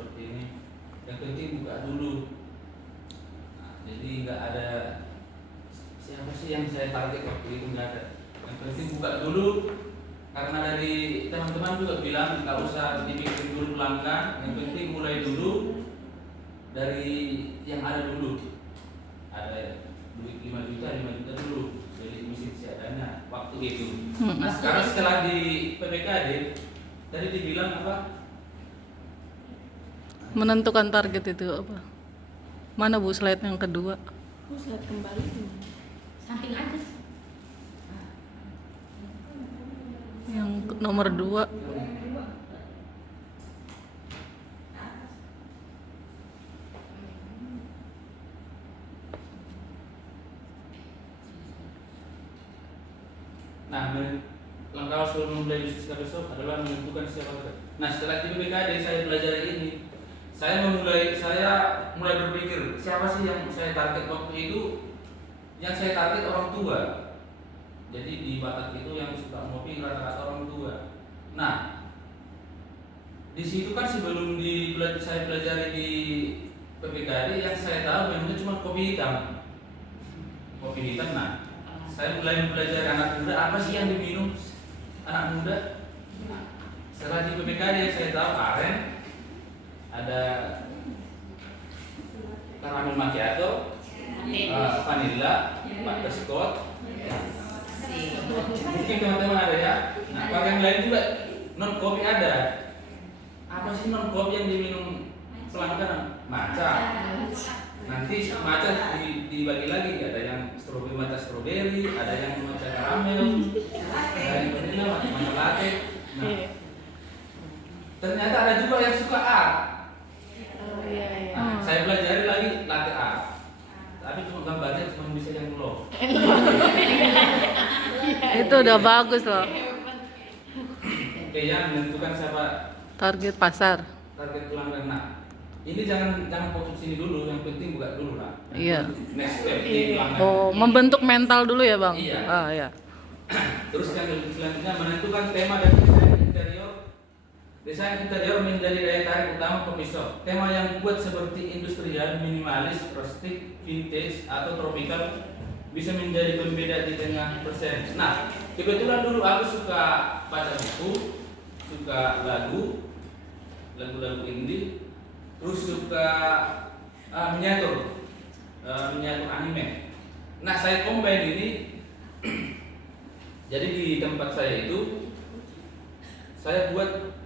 seperti ini. Yang penting buka dulu. Nah, jadi nggak ada siapa sih yang saya target waktu itu, nggak ada. Yang penting buka dulu, karena dari teman-teman juga bilang nggak usah dibikin dulu pelanggan, yang penting mulai dulu dari yang ada dulu. Ada duit 5 juta dulu beli mesin seadanya waktu itu. Nah sekarang setelah di PPKD tadi dibilang apa? Menentukan target itu apa? Mana Bu slide yang kedua? Slide kembali samping atas. Yang nomor 2. Nah, langkah sebelum memulai bisnis besok adalah menentukan siapa kita. Nah, setelah di PPKD saya belajar ini, saya mulai berpikir siapa sih yang saya target waktu itu. Yang saya target orang tua. Jadi di Batak itu yang suka ngopi rata-rata orang tua. Nah, di situ kan sebelum saya pelajari di PPKD, yang saya tahu memang cuma kopi hitam. Kopi hitam. Nah, saya mulai mempelajari anak muda, apa sih yang diminum anak muda. Setelah di PPKD saya tahu aren, ada caramel macchiato, vanilla, butterscotch. Mungkin teman-teman ada ya. Nah, kalau yang lain juga non kopi ada. Apa sih non kopi yang diminum pelanggan? Matcha. Nanti matcha dibagi lagi, ada yang matcha stroberi, ada yang matcha karamel, ada yang vanilla, matcha latte. Nah, ternyata ada juga yang suka art. Nah, saya pelajari lagi latte art. Tapi cuma gambarnya cuma bisa yang low. Itu udah bagus loh. Oke, yang menentukan siapa Target pasar. target pelanggan. Nah, ini jangan fokus sini dulu, yang penting buka dulu lah. Iya. Next step di pelanggan. Oh, membentuk mental dulu ya, Bang? Iya. Ah, iya. Terus yang selanjutnya menentukan tema dan desain interior. Desain interior menjadi daya tarik utama coffee shop. Tema yang kuat seperti industrial, minimalis, rustic, vintage, atau tropical bisa menjadi pembeda di tengah persen. Nah, kebetulan dulu aku suka baca buku, suka lagu indie, terus suka miniatur anime. Nah, saya combine ini. Jadi di tempat saya itu saya buat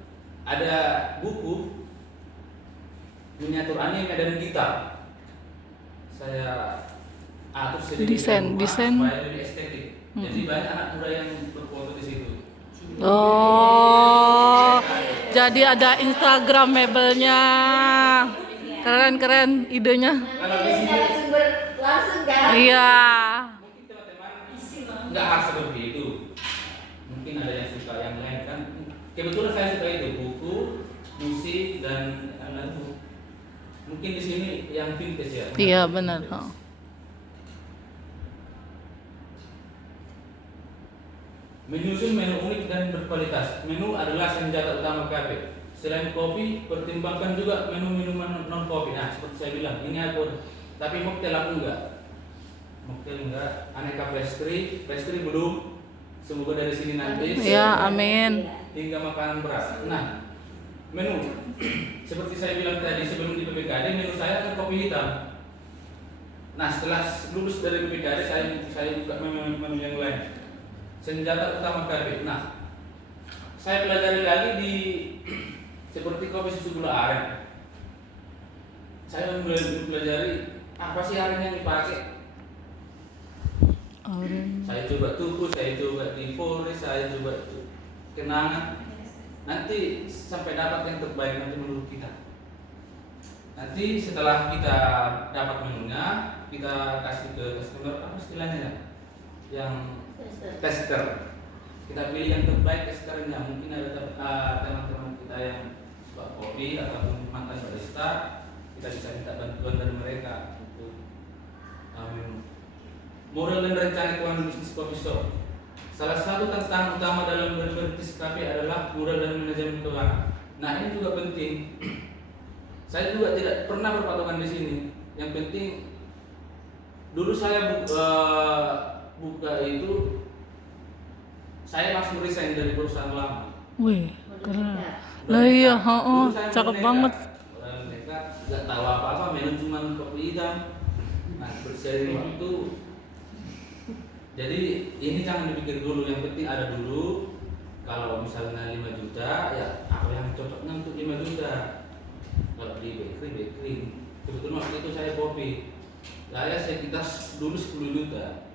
ada buku miniatur anime dan gitar. Saya atur sedikit Desain. supaya lebih estetik. Jadi banyak anak muda yang berfoto di situ. Oh, jadi ada Instagramable-nya. Keren idenya. Kalau di sini Sumber langsung kan? Iya. mungkin teman-teman nggak harus seperti itu. Mungkin ada yang suka yang lain kan. Kebetulan saya suka itu buku, musik dan lagu. Mungkin di sini yang vintage ya. Iya, benar. Oh. Menyusun menu unik dan berkualitas. Menu adalah senjata utama kafe. Selain kopi, pertimbangkan juga menu minuman non kopi. Nah, seperti saya bilang, ini aku. Tapi mocktail aku enggak. Mocktail enggak. Aneka pastry belum. Semoga dari sini nanti. Ya, amin. Hingga makanan berat. Nah, menu seperti saya bilang tadi sebelum di PPKD, menu saya kan kopi hitam. Nah, setelah lulus dari PPKD, saya buka menu yang lain. Senjata utama kafe. Nah, saya pelajari lagi di seperti kopi susu gula aren. Saya mempelajari apa sih aren yang dipakai. Saya coba tuku, saya coba di forest, saya coba kenangan. Nanti sampai dapat yang terbaik nanti menurut kita. Nanti setelah kita dapat menunya, kita kasih ke customer apa istilahnya ya? Yang tester. Kita pilih yang terbaik testernya. Mungkin ada teman-teman kita yang suka kopi atau mantan barista, kita bisa minta bantuan dari mereka untuk modal dan rencana keuangan bisnis coffee shop. Salah satu tantangan utama dalam berbisnis kafe adalah modal dan manajemen keuangan. Nah, ini juga penting. Saya juga tidak pernah berpatokan di sini. Yang penting dulu saya buka itu saya langsung resign dari perusahaan lama. Wih, Modal keren. nekat. Lah iya, Dulu saya cakep nekat. banget. Nekat, nggak tahu apa-apa, minum cuma kopi hitam. Nah, berseiring waktu. Jadi ini jangan dipikir dulu, yang penting ada dulu. Kalau misalnya 5 juta, ya apa yang cocoknya untuk 5 juta. Kalau di bakery. Kebetulan waktu itu saya kopi. Saya sekitar dulu 10 juta.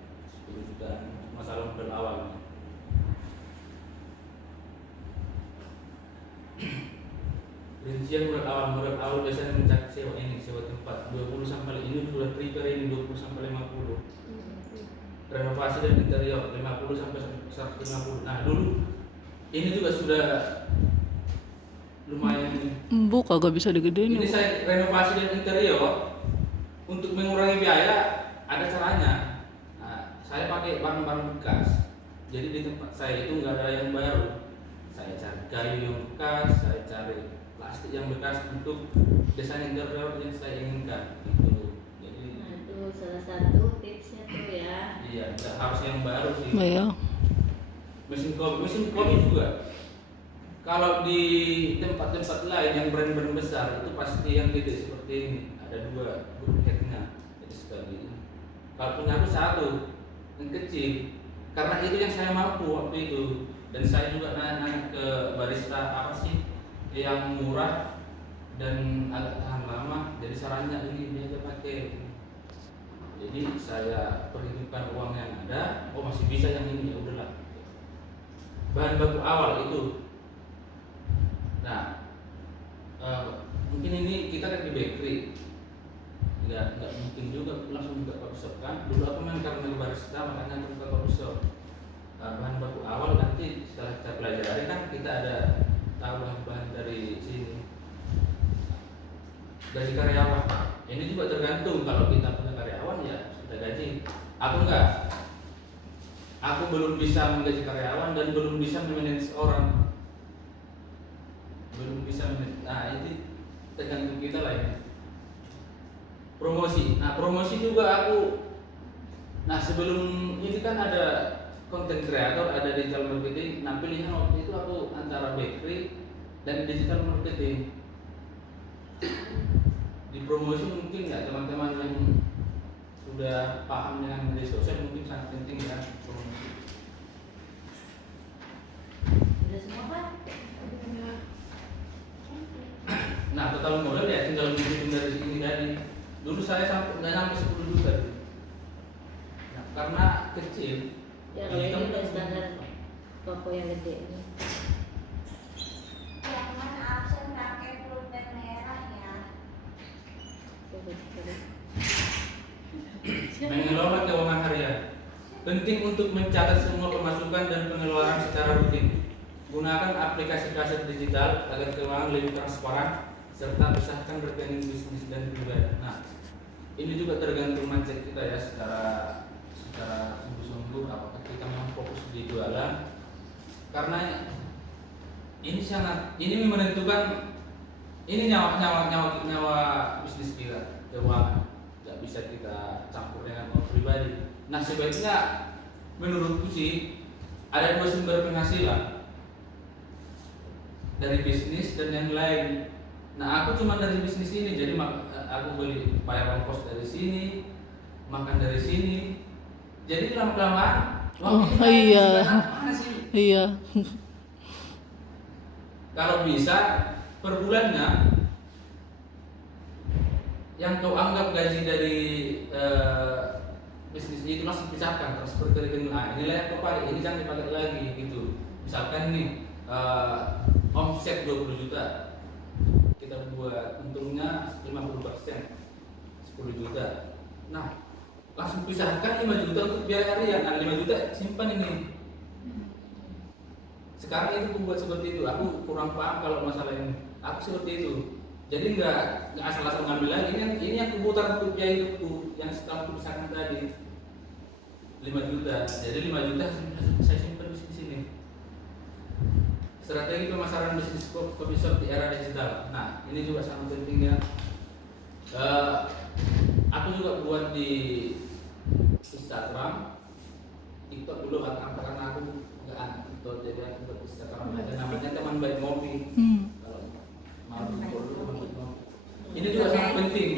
10 juta masalah modal awal. Rincian modal awal biasanya mencapai sewa tempat 20 sampai ini sudah prepare ini 20 sampai 50. Renovasi dan interior 50 sampai 150. Nah, dulu ini juga sudah lumayan. Bu kagak bisa digedein. Ini saya renovasi dan interior untuk mengurangi biaya ada caranya. Nah, saya pakai barang-barang bekas. Jadi di tempat saya itu nggak ada yang baru. Saya cari kayu yang bekas, saya cari plastik yang bekas untuk desain interior yang saya inginkan. Itu. Jadi Nah, itu salah satu tipsnya tuh ya. iya, nggak harus yang baru sih. Iya. Mesin kopi juga. Kalau di tempat-tempat lain yang brand-brand besar itu pasti yang gede seperti ini. Ada 2 grup headnya. Jadi sekali. Kalau punya aku 1 yang kecil. Karena itu yang saya mampu waktu itu. Dan saya juga nanya ke barista apa sih yang murah dan agak tahan lama. Jadi sarannya ini dia pakai. Jadi saya perhitungkan uang yang ada. Oh masih bisa yang ini, ya udahlah. Bahan baku awal itu. Nah, mungkin ini kita kan di bakery, nggak mungkin juga langsung buka coffee shop kan. Dulu aku memang karena barista makanya aku buka coffee shop. Bahan baku awal nanti setelah kita pelajari kan kita ada tahu bahan-bahan dari sini, dari karyawan. Ini juga tergantung, kalau kita punya karyawan ya kita gaji. Aku enggak. Aku belum bisa menggaji karyawan dan belum bisa memanage orang. Belum bisa memanage. Nah, ini tergantung kita lah ya. Promosi. Nah, promosi juga aku. Nah, sebelum ini kan ada content creator, ada digital marketing. Nah, pilihan waktu itu aku antara bakery dan digital marketing. Di promosi mungkin ya teman-teman yang sudah paham dengan media sosial mungkin sangat penting ya promosi. Udah semua kan? Nah, total modal ya tinggal menghitung dari sini tadi. Dulu saya sampai nggak sampai 10 juta. Nah, karena kecil. Ya kalau ini udah standar toko yang gede ini. Jangan absen pakai pulpen merah ya. Mengelola keuangan harian. Penting untuk mencatat semua pemasukan dan pengeluaran secara rutin. Gunakan aplikasi digital agar keuangan lebih transparan serta pisahkan rekening bisnis dan pribadi. Nah, ini juga tergantung mindset kita ya secara sungguh-sungguh apakah kita mau fokus di jualan. Karena ini menentukan ini nyawa bisnis kita, keuangan. Nggak bisa kita campur dengan uang pribadi. Nah, sebaiknya menurutku sih ada 2 sumber penghasilan dari bisnis dan yang lain. Nah, aku cuma dari bisnis ini, jadi aku beli bayar ongkos dari sini, makan dari sini. Jadi lama-kelamaan Oh iya. mana sih? Iya. Kalau bisa per bulannya yang kau anggap gaji dari bisnis itu langsung pisahkan, transfer ke rekening. Nah, inilah yang kau pakai, ini jangan dipakai lagi gitu. Misalkan nih omset 20 juta, kita buat untungnya 50%, 10 juta. Nah, langsung pisahkan 5 juta untuk biaya harian. Nah, 5 juta simpan ini. Sekarang itu aku buat seperti itu. Aku kurang paham kalau masalah ini. Aku seperti itu. Jadi nggak asal-asal ngambil lagi. Ini yang kebutuhan untuk biaya hidupku yang setelah aku pisahkan tadi 5 juta. Jadi 5 juta saya simpan di sini. strategi pemasaran bisnis kopi shop di era digital. Nah, ini juga sangat penting ya. Aku juga buat di Instagram, TikTok dulu karena aku nggak anak TikTok, jadi aku buat Instagram aja. Namanya teman baik ngopi. Kalau mau dulu teman baik ngopi. Ini juga sangat penting.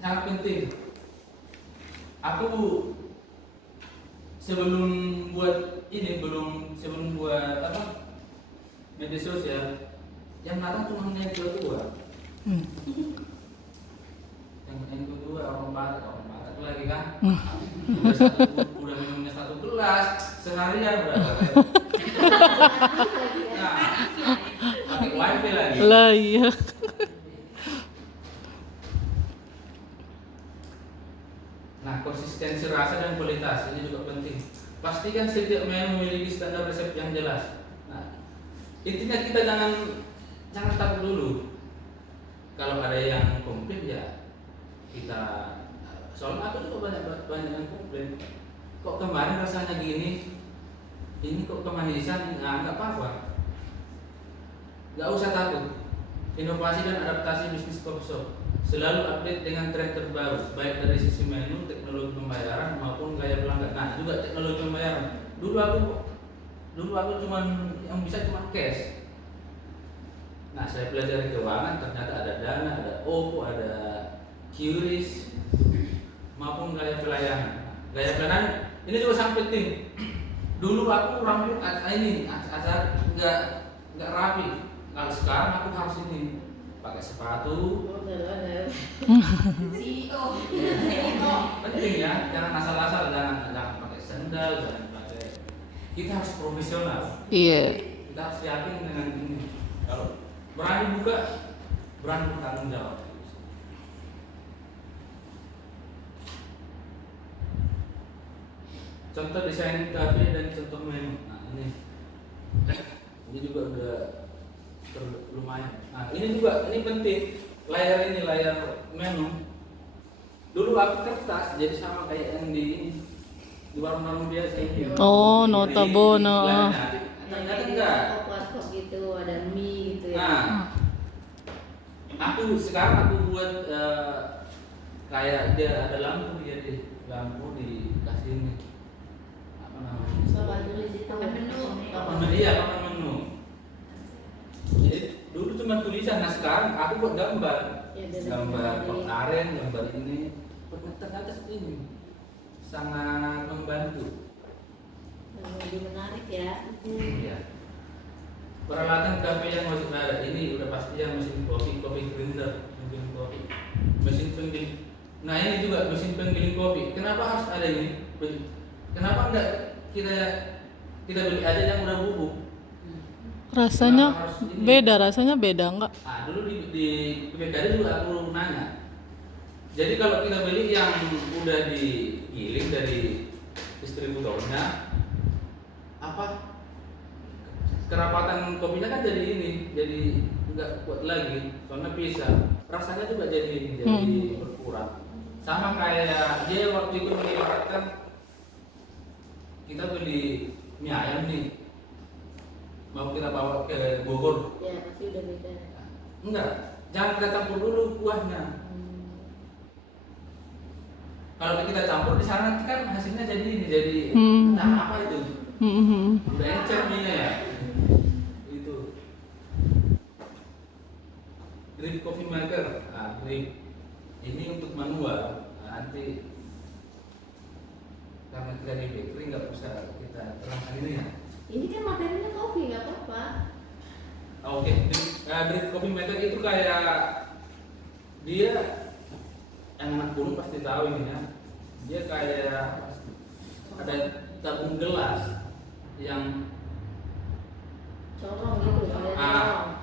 Sangat penting. Aku sebelum buat media sosial, yang datang cuma yang dua. Yang kedua orang barat lagi kan. Udah minumnya 1 gelas seharian berapa? Nah, pakai wifi lagi. Lah iya. Nah, konsistensi rasa dan kualitas ini juga penting. Pastikan setiap menu memiliki standar resep yang jelas. Nah, intinya kita jangan takut dulu. Kalau ada yang komplain ya kita, soalnya aku juga banyak yang komplain. Kok kemarin rasanya gini, ini kok kemanisan, nggak apa-apa. Nggak usah takut. Inovasi dan adaptasi bisnis coffee shop selalu update dengan tren terbaru, baik dari sisi menu, teknologi pembayaran maupun gaya pelanggan. Nah, juga teknologi pembayaran. Dulu aku cuman yang bisa cuma cash. Nah, saya pelajari keuangan, ternyata ada Dana, ada OVO, ada QRIS, maupun gaya pelayanan. Gaya pelayanan ini juga sangat penting. Dulu aku rambut ini asal nggak rapi. Kalau sekarang aku harus ini pakai sepatu. CEO. Penting ya, jangan asal-asal, jangan pakai sandal, jangan pakai. Kita harus profesional. Iya. Kita harus yakin dengan ini. Kalau berani buka, berani bertanggung jawab. Contoh desain kafe dan contoh menu. Nah, ini juga udah lumayan. Nah, ini penting. Layar menu. Dulu aku kertas, jadi sama kayak yang di warung-warung biasa ini. Oh, notabene. Ternyata enggak. Kok gitu, ada mie gitu ya. Nah, sekarang aku buat kayak dia ada lampu, jadi lampu dikasih ini apa namanya? Papan tulis itu. Papan menu. Papan menu. Jadi dulu cuma tulisan, nah sekarang aku buat gambar. Ya, ada Gambar gambar. aren, gambar ini. Ternyata ini sangat membantu. Lebih menarik ya. Iya. Peralatan kafe yang masih ada ini udah pasti ya mesin kopi grinder, mesin penggiling. Nah, ini juga mesin penggiling kopi. Kenapa harus ada ini? Kenapa enggak kita beli aja yang udah bubuk? Rasanya Kenapa harus ini? rasanya beda enggak? Nah, dulu di PKD juga aku nanya. Jadi kalau kita beli yang udah digiling dari distributornya, apa kerapatan kopinya kan jadi nggak kuat lagi, soalnya bisa. Rasanya juga jadi berkurang. Sama kayak dia waktu itu mengibaratkan kita beli mie ayam nih, mau kita bawa ke Bogor. Ya, pasti udah beda. Enggak, jangan kita campur dulu kuahnya. Kalau kita campur di sana kan hasilnya jadi entah apa itu. Udah encer minyak ya. Itu. Drip coffee maker. Nah, drip ini untuk manual. Nah, nanti karena kita di bakery nggak usah kita terangkan ini ya. Ini kan materinya kopi, nggak apa-apa. Oke, drip coffee maker itu kayak dia yang anak gunung pasti tahu ini ya. Dia kayak ada tabung gelas yang Corong gitu, ada corong.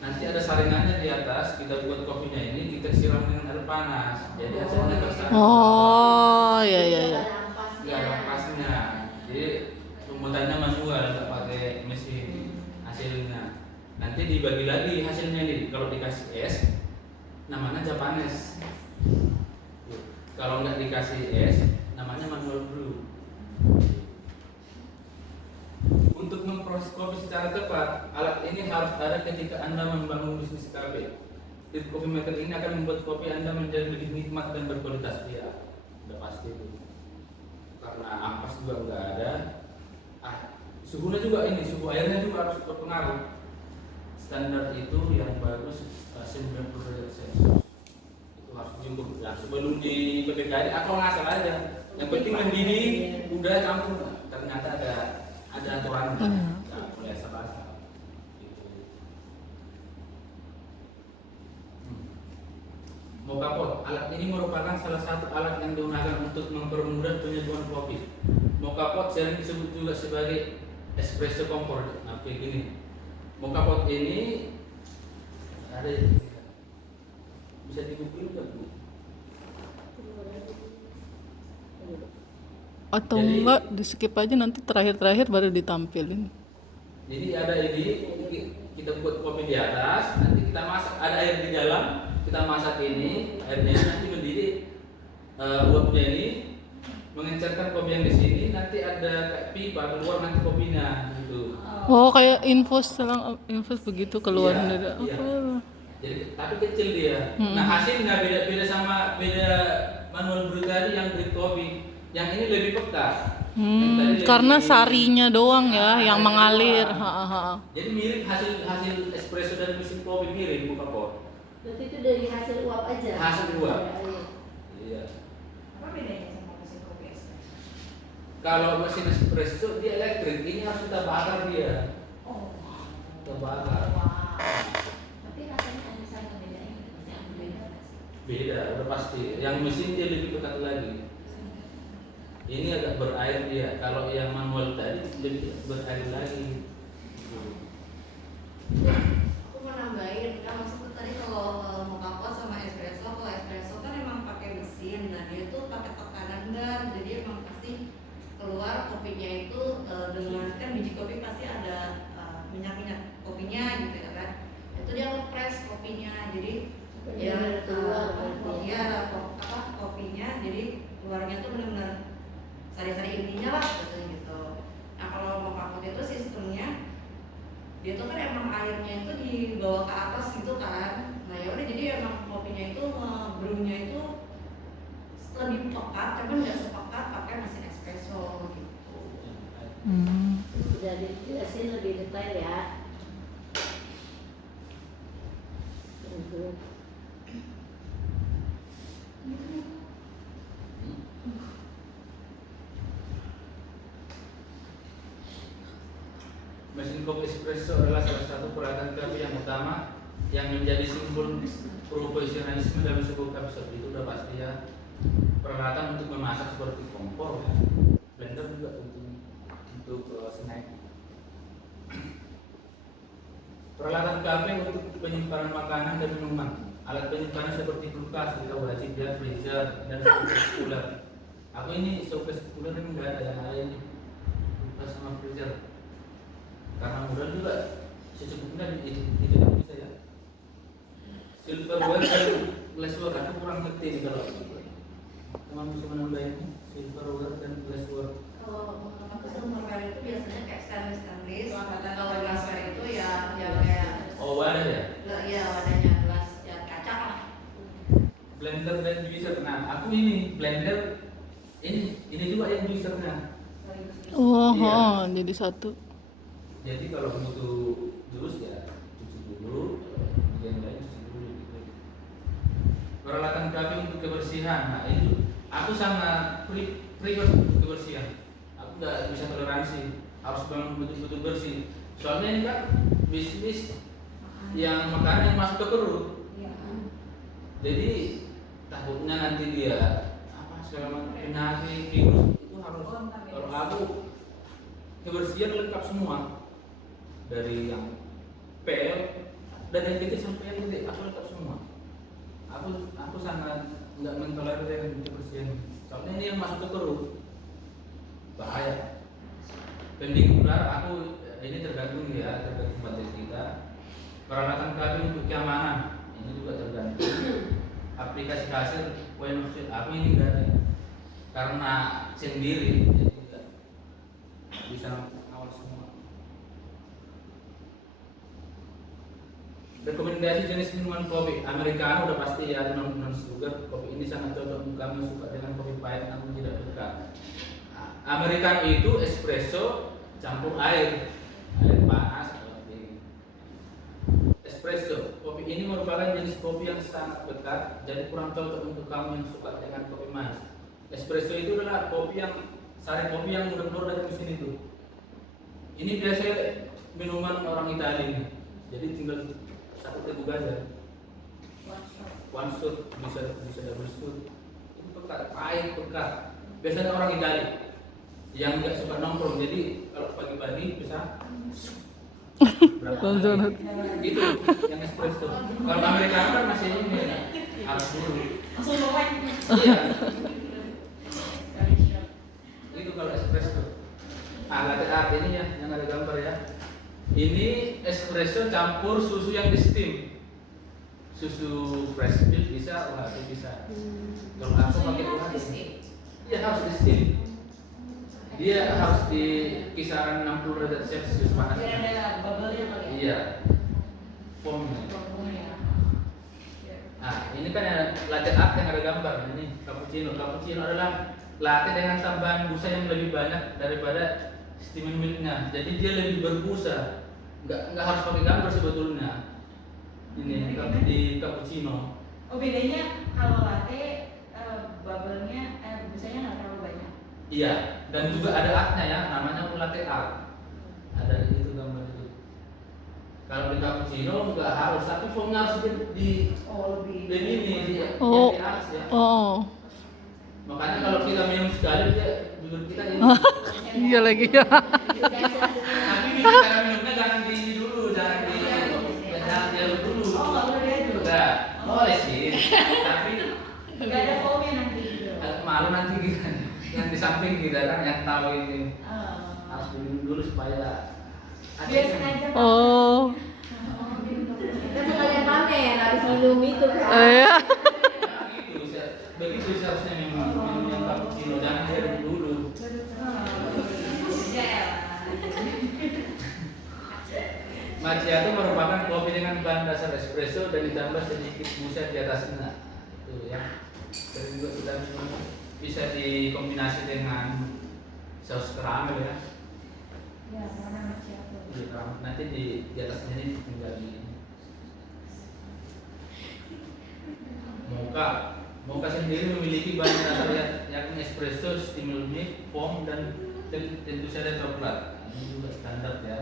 nanti ada saringannya di atas. Kita buat kopinya ini kita siram dengan air panas, jadi hasilnya tersangkut. Oh, iya. Nggak ada ampasnya, jadi pembuatannya manual, nggak pakai mesin. Hasilnya nanti dibagi lagi hasilnya nih. Kalau dikasih es namanya Japanes, kalau nggak dikasih es namanya manual brew. Untuk proses kopi secara tepat, alat ini harus ada ketika Anda membangun bisnis kafe. Drip coffee maker ini akan membuat kopi Anda menjadi lebih nikmat dan berkualitas. Ya, udah pasti itu. Karena ampas juga nggak ada. Suhunya juga ini, suhu airnya juga harus berpengaruh. Standar itu yang bagus 90 derajat Celcius. Itu harus diukur. Ya, sebelum di PPKI atau ngasal aja. Yang penting mendidih, udah campur. Ternyata ada aturan. Nggak boleh asal-asal. Gitu. Moka pot, alat ini merupakan salah satu alat yang digunakan untuk mempermudah penyeduhan kopi. Moka pot sering disebut juga sebagai espresso kompor. Nah, kayak gini. Moka pot ini ada bisa dibukuin nggak, Bu? Atau Jadi- enggak di skip aja, nanti terakhir-terakhir baru ditampilin. Jadi ada ini kita buat kopi di atas, nanti kita masak, ada air di dalam, kita masak ini, airnya nanti mendidih, uapnya ini mengencerkan kopi yang di sini, nanti ada kayak pipa keluar nanti kopinya gitu. Oh, kayak infus begitu keluar Iya, dari iya. oh. Jadi tapi kecil dia. Hmm. Nah hasilnya beda sama beda manual brew tadi yang drip kopi. Yang ini lebih pekat. Yang tadi lebih- Karena sarinya doang ya yang sarinya mengalir. doang. Jadi mirip hasil espresso dari mesin kopi mirip buka pot. Berarti itu dari hasil uap aja. Hasil uap. Iya. Iya. Apa bedanya sama mesin kopi espresso? Kalau mesin espresso dia elektrik, ini harus kita bakar dia. Oh. Kita bakar. Wah. Tapi rasanya ada sama bedanya, masih ada beda nggak sih? Beda, udah pasti. Yang mesin dia lebih pekat lagi. Ini agak berair dia. Kalau yang manual tadi lebih berair lagi. Aku mau nambahin, kan maksudnya tadi kalau moka pot sama espresso, kalau espresso kan emang pakai mesin, nah dia itu pakai tekanan gas, jadi emang pasti keluar kopinya itu dengan kan biji kopi pasti ada minyak-minyak kopinya gitu ya kan, itu dia ngepres kopinya, jadi Dia keluar berarti. ya kopinya, jadi keluarnya tuh benar-benar sari-sari intinya lah gitu. Nah kalau moka pot itu sistemnya dia tuh kan emang airnya itu dibawa ke atas gitu kan, nah ya udah jadi emang kopinya itu brewnya itu lebih pekat, cuman nggak sepekat pakai mesin espresso gitu. Sudah dijelasin lebih detail ya. Untuk Mesin kopi espresso adalah salah satu peralatan kopi yang utama yang menjadi simbol profesionalisme dalam sebuah kopi shop. Itu udah pasti ya. Peralatan untuk memasak seperti kompor, ya. Blender juga untuk snack. Peralatan kopi untuk penyimpanan makanan dan minuman. Alat penyimpanan seperti kulkas, kita wajib ya, freezer dan kulkas cooler. Aku ini kulkas cooler ini enggak ada, yang ada ini kulkas sama freezer. Karena murah juga secukupnya itu bisa ya. Silverware dan glassware aku kurang ngerti nih kalau teman bisa menambahin silverware dan glassware. Kalau silverware itu biasanya kayak stainless, kalau glassware itu ya kayak Wadah ya. ya wadahnya gelas ya kaca lah. Blender dan juicer. Nah aku ini blender ini juga yang juicernya. Oh, Iya. jadi satu. Jadi kalau butuh jus ya cuci dulu, kemudian lain cuci dulu gitu. Peralatan kopi untuk kebersihan. Nah itu aku sangat prefer untuk kebersihan. Aku nggak bisa toleransi, harus memang betul-betul bersih. Soalnya ini kan bisnis yang makanan yang masuk ke perut. Iya. Jadi takutnya nanti dia apa segala macam penyakit virus itu harus. Kalau aku kebersihan lengkap semua. Dari yang pel dan yang kecil sampai yang gede aku lengkap semua. Aku sangat nggak mentolerir yang kebersihan. Soalnya ini yang masuk ke perut bahaya. Pendingin udara aku ini tergantung budget kita. Peralatan kami untuk keamanan ini juga tergantung. Aplikasi kasir point of sale aku ini enggak ada karena sendiri jadi enggak bisa awal semua. Rekomendasi jenis minuman kopi Americano udah pasti ya, non sugar. Kopi ini sangat cocok untuk kamu yang suka dengan kopi pahit namun tidak pekat. Americano itu espresso campur air panas atau dingin. Espresso, kopi ini merupakan jenis kopi yang sangat pekat, jadi kurang cocok untuk kamu yang suka dengan kopi manis. Espresso itu adalah kopi yang sari kopi yang udah keluar dari mesin itu. Ini biasanya minuman orang Italia nih. Jadi tinggal satu teguk aja. One shot bisa double shot. Itu pekat, pahit pekat. Biasanya orang Italia yang nggak suka nongkrong. Jadi kalau pagi-pagi bisa berapa kali? Gitu yang espresso. Kalau Americano kan masih ini harus dulu. Langsung bawa. Iya. Itu kalau espresso. Latte art ini ya yang ada gambar ya. Ini espresso campur susu yang di steam. Susu fresh milk bisa, UHT bisa. Kalau aku pakai UHT. Iya harus di steam. Dia harus di kisaran 60 derajat Celcius panas. Biar ada bubble-nya kali ya. Iya. Foamnya. Foamnya. Nah, ini kan yang latte art yang ada gambar. Ini cappuccino. Cappuccino adalah latte dengan tambahan busa yang lebih banyak daripada steamed milknya. Jadi dia lebih berbusa. Nggak harus pakai gambar sebetulnya. Ini di cappuccino. Oh bedanya kalau latte bubble-nya busanya nggak terlalu banyak. Iya, dan juga ada artnya ya, namanya pun latte art. Ada itu gambar itu. Kalau di cappuccino nggak harus, tapi foamnya harus di lebih ini Oh. di harus ya. Oh. Makanya kalau kita minum sekali dia jujur kita ini. Iya lagi ya. Tapi cara minumnya jangan di ini dulu, jangan diaduk dulu. Oh nggak boleh diaduk. Enggak, boleh sih. Tapi Nggak ada foamnya nanti gitu. malu nanti kita yang di samping kita kan yang tahu ini harus diminum dulu supaya Biar sengaja. Oh. Kan sekalian pamer habis minum itu kan. Iya. Begitu seharusnya minum yang cappuccino, jangan diaduk dulu. Macchiato merupakan kopi dengan bahan dasar espresso dan ditambah sedikit busa di atasnya. Itu ya. Dan juga kita bisa dikombinasi dengan saus karamel ya. Ya, warna macchiato. Nanti di atasnya ini tinggal di mocha sendiri memiliki bahan dasar yakni espresso, steamed milk, foam dan tentu saja coklat. Ini juga standar ya.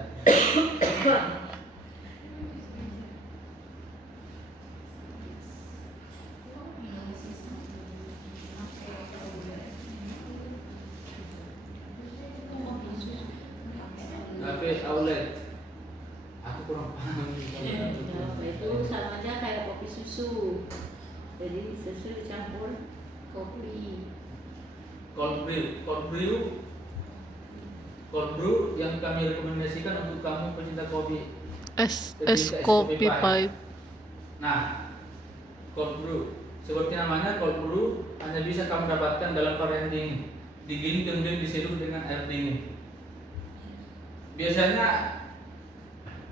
Cafe outlet. Aku kurang paham. Itu sama aja kayak kopi susu. Jadi susu dicampur kopi. Cold brew yang kami rekomendasikan untuk kamu pecinta kopi. Es kopi pahit. Nah, cold brew seperti namanya, cold brew hanya bisa kamu dapatkan dalam varian dingin, digiling kemudian diseduh dengan air dingin. Biasanya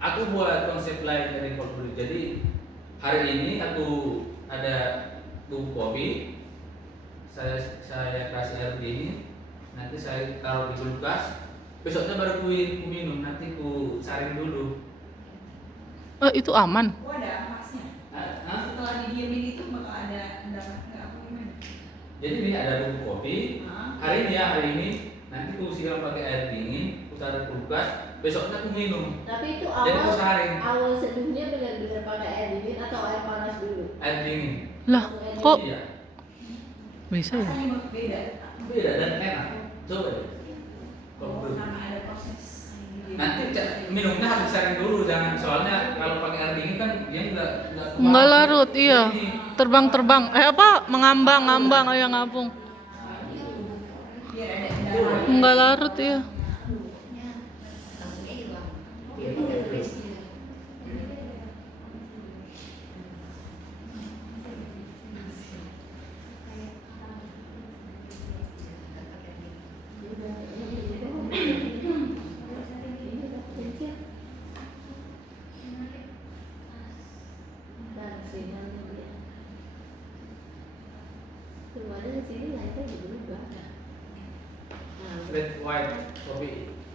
aku buat konsep lain dari cold brew. Jadi hari ini aku ada bubuk kopi, saya kasih air dingin, nanti saya taruh di kulkas, besoknya baru ku minum, nanti ku saring dulu. Itu aman. Oh ada emasnya. Hah? Setelah didiemin itu bakal ada nggak apa gimana? Jadi ini ada bubuk kopi. Hari ini nanti ku siram pakai air dingin, ku taruh kulkas, besoknya ku minum. Tapi itu Jadi ku saring awal seduhnya benar-benar pakai air dingin atau air panas dulu? air dingin. Lah, kok Iya, bisa ya? Rasanya beda. beda dan enak. Coba deh. Cold brew. Karena ada proses. Nanti minumnya harus disaring dulu, jangan, soalnya kalau pakai air dingin kan dia nggak Nggak larut, iya. Ini. Terbang-terbang. Mengambang, ayo ngapung. Biar ada Nggak larut, iya. langsungnya hilang. Biar ada taste-nya. Kemarin di sini naiknya juga berubah. Nah, Flat white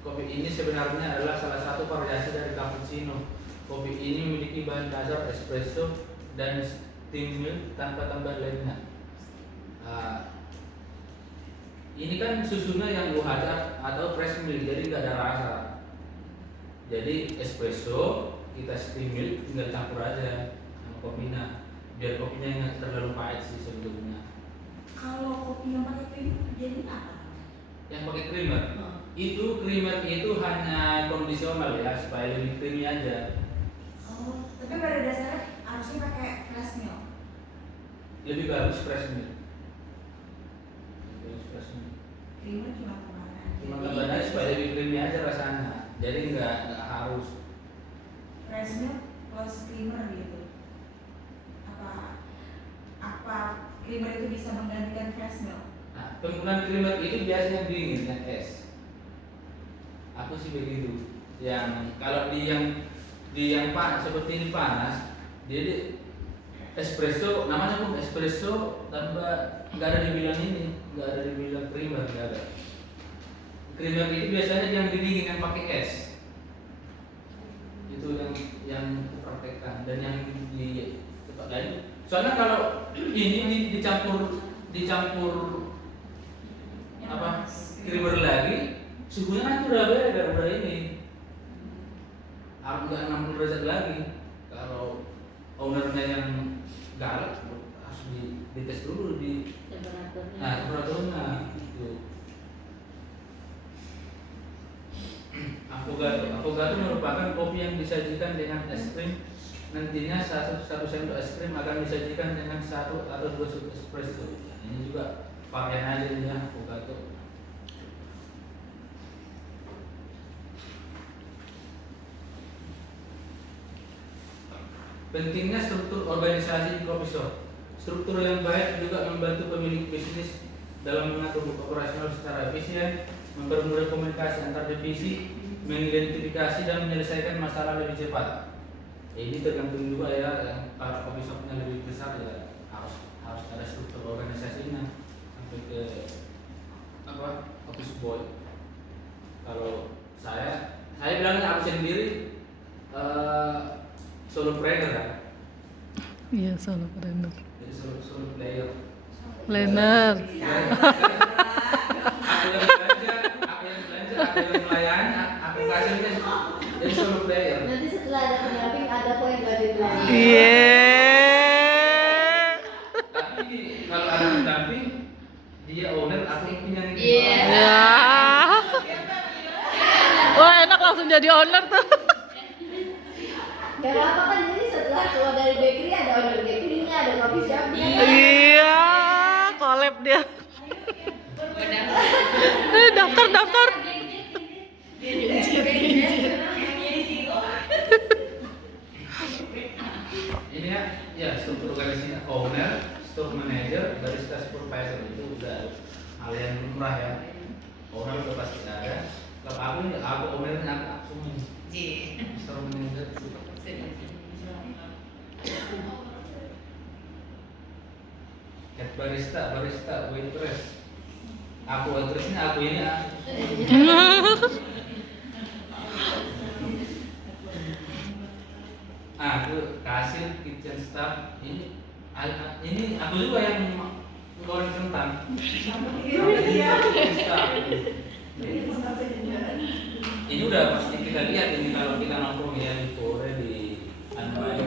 kopi ini sebenarnya adalah salah satu variasi dari cappuccino. Kopi ini memiliki bahan dasar espresso dan steam milk tanpa tambahan lainnya. Ini kan susunya yang UHT atau fresh milk, jadi nggak ada rasa. Jadi espresso kita steam milk tinggal campur aja sama kopinya, biar kopinya nggak terlalu pahit sih sebelumnya. Kalau kopi yang pakai krim jadi apa? Yang pakai creamer, itu creamer itu hanya kondisional ya, supaya lebih creamy aja. Oh, tapi pada dasarnya harusnya pakai fresh milk. Lebih bagus fresh milk. Lebih bagus fresh milk. Creamer cuma tambahan. Cuma tambahan aja supaya lebih creamy aja rasanya. Jadi nggak harus. Fresh milk plus creamer gitu. Apa creamer itu bisa menggantikan fresh milk? Nah, penggunaan creamer itu biasanya dingin, yang es. Aku sih begitu. Yang kalau di yang panas seperti ini panas, jadi espresso namanya pun espresso tambah nggak ada dibilang ini, nggak ada dibilang creamer, nggak ada. Creamer itu biasanya yang didingin yang pakai es. Itu yang kupraktekkan dan yang di tempat lain. Soalnya kalau ini dicampur apa creamer lagi, suhunya kan udah beda, udah ini. Aku nggak 60 derajat lagi. Kalau ownernya yang galak harus dites dulu di temperaturnya. temperaturnya gitu. Avocado merupakan kopi yang disajikan dengan es krim. Nantinya satu sendok es krim akan disajikan dengan 1 atau 2 scoop espresso. Ini juga varian aja ya avocado. Pentingnya struktur organisasi di coffee shop. Struktur yang baik juga membantu pemilik bisnis dalam mengatur operasional secara efisien, mempermudah komunikasi antar divisi, mengidentifikasi dan menyelesaikan masalah lebih cepat. Ini tergantung juga ya, kalau coffee shopnya lebih besar ya harus ada struktur organisasinya sampai ke office boy. Kalau saya bilangnya aku sendiri solo-trader kan. Iya, solo planner. Jadi solo player. Planner. Aku yang belanja, aku yang melayani, aku kasihnya jadi solo player. Nanti setelah ada pendamping ada poin bagi belanja. Iya. Tapi kalau ada pendamping, dia owner, aku yang punya ini. Iya. Ya. Wah, enak langsung jadi owner tuh. Gak apa-apa kan, jadi setelah keluar dari bakery ada owner bakery-nya, ada coffee shop-nya. Iya, collab dia. Daftar. Ini ya struktur organisasinya owner, store manager, barista supervisor itu udah hal yang lumrah ya. Owner udah pasti ada. Kalau aku ownernya aku semua. Store manager supervisor. Head barista, waitress. Aku waitressnya aku ini ah. Aku kasir, kitchen staff. Ini aku juga yang goreng kentang. Ini udah pasti kita lihat ini kalau kita nongkrong ya di Korea di Hanoi